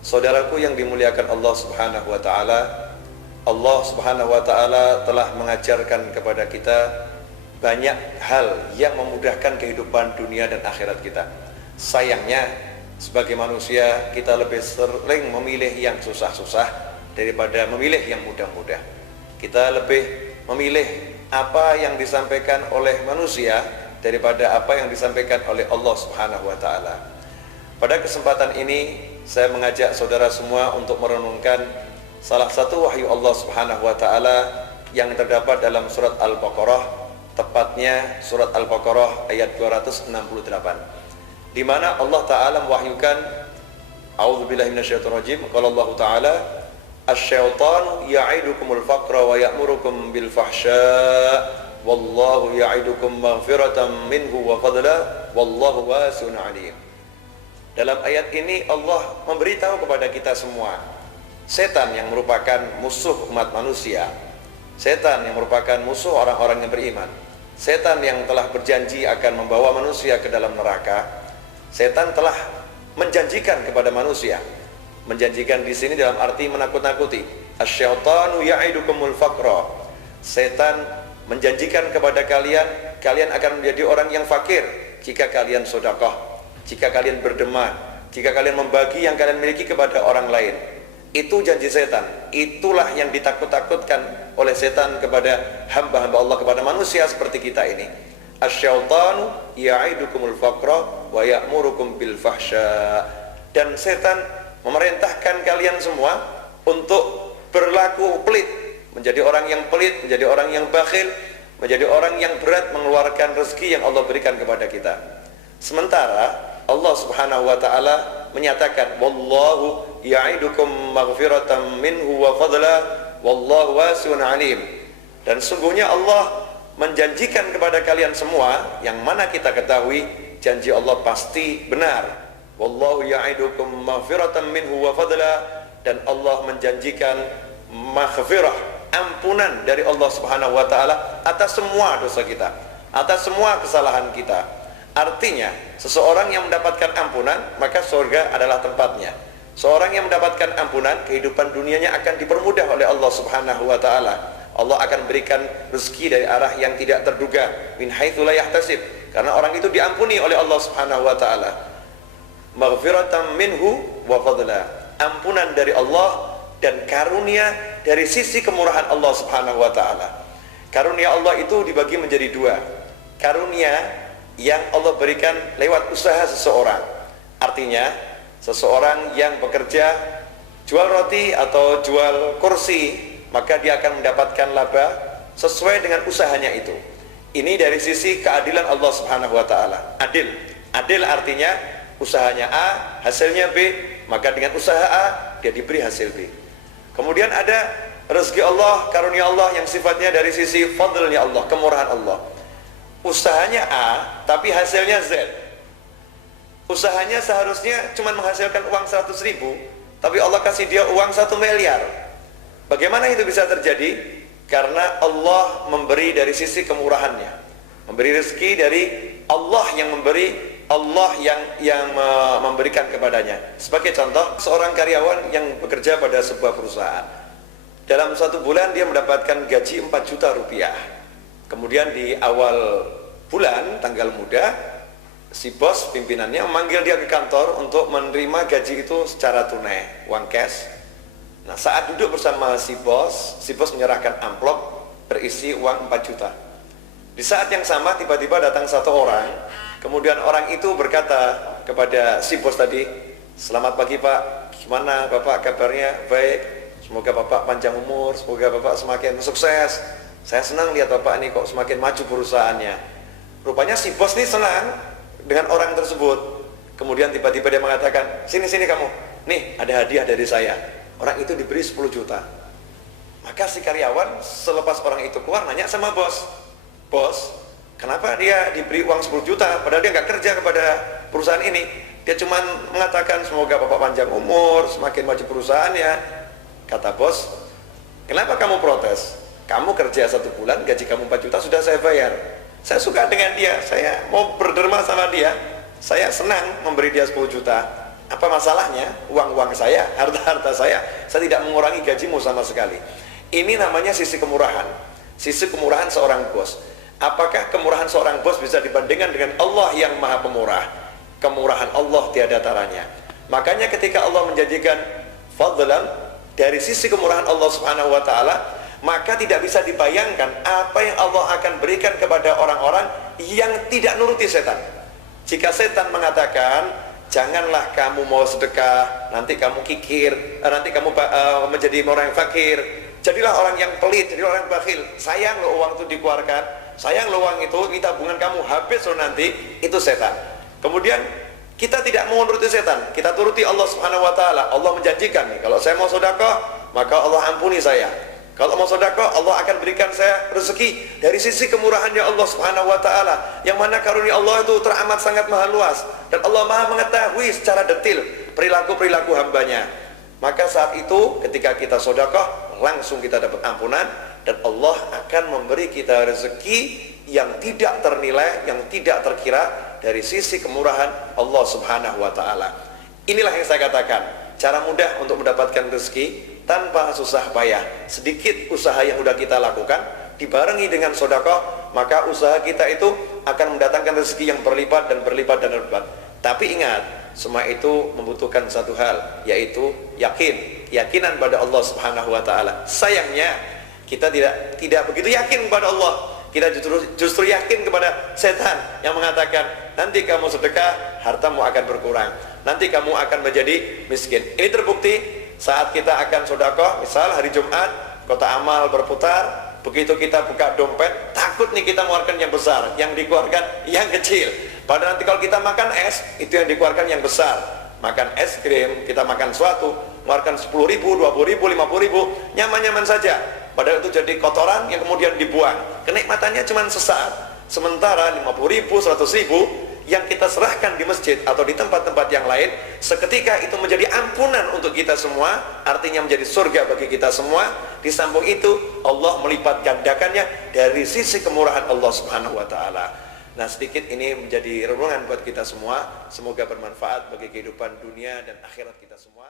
Saudaraku yang dimuliakan Allah Subhanahu wa taala, Allah Subhanahu wa taala telah mengajarkan kepada kita banyak hal yang memudahkan kehidupan dunia dan akhirat kita. Sayangnya sebagai manusia kita lebih sering memilih yang susah-susah daripada memilih yang mudah-mudah. Kita lebih memilih apa yang disampaikan oleh manusia daripada apa yang disampaikan oleh Allah Subhanahu wa taala. Pada kesempatan ini saya mengajak saudara semua untuk merenungkan salah satu wahyu Allah Subhanahu wa taala yang terdapat dalam surat Al-Baqarah, tepatnya surat Al-Baqarah ayat 268, di mana Allah taala mewahyukan, a'udzubillahi minasyaitonirrajim, qala Allah taala, asy-syaitanu ya'idukumul faqra wa ya'murukum bil fahsya wallahu ya'idukum maghfiratan minhu wa fadla wallahu wasi'un 'alim. Dalam ayat ini Allah memberitahu kepada kita semua, setan yang merupakan musuh umat manusia, setan yang merupakan musuh orang-orang yang beriman, setan yang telah berjanji akan membawa manusia ke dalam neraka, setan telah menjanjikan kepada manusia. Menjanjikan di sini dalam arti menakut-nakuti. Asy-syaitanu ya'idukumul faqra. Setan menjanjikan kepada kalian, kalian akan menjadi orang yang fakir jika kalian sedekah, jika kalian berderma, jika kalian membagi yang kalian miliki kepada orang lain. Itu janji setan. Itulah yang ditakut-takutkan oleh setan kepada hamba-hamba Allah, kepada manusia seperti kita ini. Asy-syaitanu ya'idukumul faqra wa ya'murukum bil fahsya. Dan setan memerintahkan kalian semua untuk berlaku pelit, menjadi orang yang pelit, menjadi orang yang bakhil, menjadi orang yang berat mengeluarkan rezeki yang Allah berikan kepada kita. Sementara Allah Subhanahu wa taala menyatakan, wallahu ya'idukum maghfiratan minhu wa fadla wallahu wasi'un 'alim. Dan sungguhnya Allah menjanjikan kepada kalian semua, yang mana kita ketahui janji Allah pasti benar. Wallahu ya'idukum maghfiratan minhu wa fadla, dan Allah menjanjikan maghfirah, ampunan dari Allah Subhanahu wa taala atas semua dosa kita, atas semua kesalahan kita. Artinya, seseorang yang mendapatkan ampunan, maka surga adalah tempatnya. Seorang yang mendapatkan ampunan, kehidupan dunianya akan dipermudah oleh Allah Subhanahu wa taala. Allah akan berikan rezeki dari arah yang tidak terduga, min haitsu la yahtasib, karena orang itu diampuni oleh Allah Subhanahu wa taala. Maghfiratan minhu wa fadla, ampunan dari Allah dan karunia dari sisi kemurahan Allah Subhanahu wa taala. Karunia Allah itu dibagi menjadi dua. Karunia yang Allah berikan lewat usaha seseorang. Artinya, seseorang yang bekerja jual roti atau jual kursi, maka dia akan mendapatkan laba sesuai dengan usahanya itu. Ini dari sisi keadilan Allah Subhanahu wa taala. Adil. Adil artinya usahanya A, hasilnya B, maka dengan usaha A dia diberi hasil B. Kemudian ada rezeki Allah, karunia Allah yang sifatnya dari sisi fadlnya Allah, kemurahan Allah. Usahanya A, tapi hasilnya Z. Usahanya seharusnya cuma menghasilkan uang 100.000, tapi Allah kasih dia uang 1 miliar. Bagaimana itu bisa terjadi? Karena Allah memberi dari sisi kemurahannya, memberi rezeki dari Allah yang memberi, Allah yang memberikan kepadanya. Sebagai contoh, seorang karyawan yang bekerja pada sebuah perusahaan, dalam 1 bulan dia mendapatkan gaji 4 juta rupiah. Kemudian di awal bulan, tanggal muda, si bos pimpinannya memanggil dia ke kantor untuk menerima gaji itu secara tunai, uang cash. Nah, saat duduk bersama si bos menyerahkan amplop berisi uang 4 juta. Di saat yang sama tiba-tiba datang satu orang. Kemudian orang itu berkata kepada si bos tadi, "Selamat pagi Pak, gimana Bapak kabarnya?" "Baik, semoga Bapak panjang umur, semoga Bapak semakin sukses. Saya senang lihat Bapak ini kok semakin maju perusahaannya." Rupanya si bos ini senang dengan orang tersebut. Kemudian tiba-tiba dia mengatakan, "Sini kamu, nih ada hadiah dari saya." Orang itu diberi 10 juta. Maka si karyawan selepas orang itu keluar nanya sama bos, "Bos, kenapa dia diberi uang 10 juta padahal dia nggak kerja kepada perusahaan ini? Dia cuma mengatakan semoga Bapak panjang umur, semakin maju perusahaannya." Kata bos, "Kenapa kamu protes? Kamu kerja 1 bulan, gaji kamu 4 juta sudah saya bayar. Saya suka dengan dia, saya mau berderma sama dia, saya senang memberi dia 10 juta. Apa masalahnya? Uang-uang saya, harta-harta saya tidak mengurangi gajimu sama sekali. Ini namanya sisi kemurahan. Sisi kemurahan seorang bos. Apakah kemurahan seorang bos bisa dibandingkan dengan Allah yang maha pemurah? Kemurahan Allah tiada taranya. Makanya ketika Allah menjanjikan fadlan dari sisi kemurahan Allah subhanahu wa ta'ala, maka tidak bisa dibayangkan apa yang Allah akan berikan kepada orang-orang yang tidak nuruti setan. Jika setan mengatakan, janganlah kamu mau sedekah, nanti kamu kikir, nanti kamu menjadi orang yang fakir, jadilah orang yang pelit, jadilah orang yang bakhil, sayang lo uang itu dikeluarkan, sayang lo uang itu, ini tabungan kamu habis lo nanti, itu setan. Kemudian kita tidak mau menuruti setan, kita turuti Allah subhanahu wa ta'ala. Allah menjanjikan nih, kalau saya mau sedekah, maka Allah ampuni saya. Kalau mau sedekah, Allah akan berikan saya rezeki dari sisi kemurahannya Allah subhanahu wa ta'ala, yang mana karunia Allah itu teramat sangat maha luas, dan Allah maha mengetahui secara detil perilaku-perilaku hambanya. Maka saat itu ketika kita sedekah, langsung kita dapat ampunan, dan Allah akan memberi kita rezeki yang tidak ternilai, yang tidak terkira dari sisi kemurahan Allah subhanahu wa ta'ala. Inilah yang saya katakan, cara mudah untuk mendapatkan rezeki tanpa susah payah. Sedikit usaha yang sudah kita lakukan dibarengi dengan sedekah, maka usaha kita itu akan mendatangkan rezeki yang berlipat dan berlipat dan berlipat. Tapi ingat, semua itu membutuhkan satu hal, yaitu keyakinan pada Allah subhanahu wa ta'ala. Sayangnya kita tidak begitu yakin kepada Allah. Kita justru yakin kepada setan yang mengatakan, nanti kamu sedekah, hartamu akan berkurang, nanti kamu akan menjadi miskin. Ini terbukti saat kita akan sedekah, misal hari Jumat, kota amal berputar, begitu kita buka dompet, takut nih kita mengeluarkan yang besar, yang dikeluarkan yang kecil. Padahal nanti kalau kita makan es, itu yang dikeluarkan yang besar. Makan es krim, kita makan sesuatu, mengeluarkan 10.000, 20.000, 50.000, nyaman-nyaman saja. Padahal itu jadi kotoran yang kemudian dibuang. Kenikmatannya cuma sesaat. Sementara 50.000, 100.000 yang kita serahkan di masjid atau di tempat-tempat yang lain, seketika itu menjadi ampunan untuk kita semua, artinya menjadi surga bagi kita semua. Di samping itu Allah melipat gandakannya dari sisi kemurahan Allah subhanahu wa ta'ala. Nah, sedikit ini menjadi renungan buat kita semua. Semoga bermanfaat bagi kehidupan dunia dan akhirat kita semua.